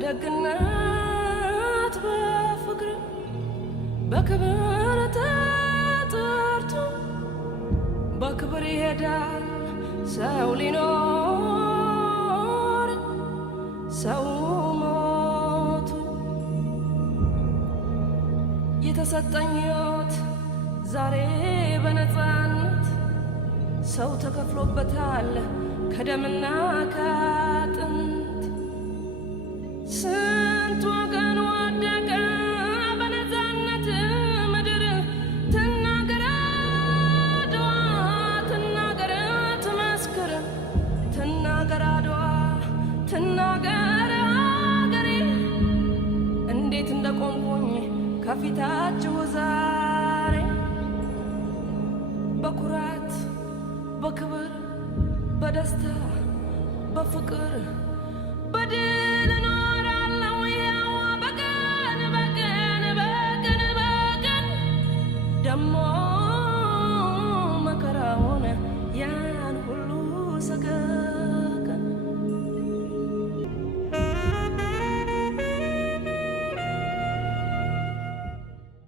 በደግነት በፍቅር በክብር ተጠርቶ በክብር ይሄዳል ሰው ሊኖር ሰው ሞቱ የተሰጠኝ ሕይወት ዛሬ በነፃነት ሰው ተከፍሎበታል ከደምና ከአጥንት ስንት ወገን ወደቀ በነፃነት ምድር ትናገር አድዋ ትናገር ትመስክር ትናገር አድዋ ትናገር አገሬ እንዴት እንደቆምኩኝ ከፊታችሁ ዛሬ በኩራት በክብር በደስታ በፍቅር በድል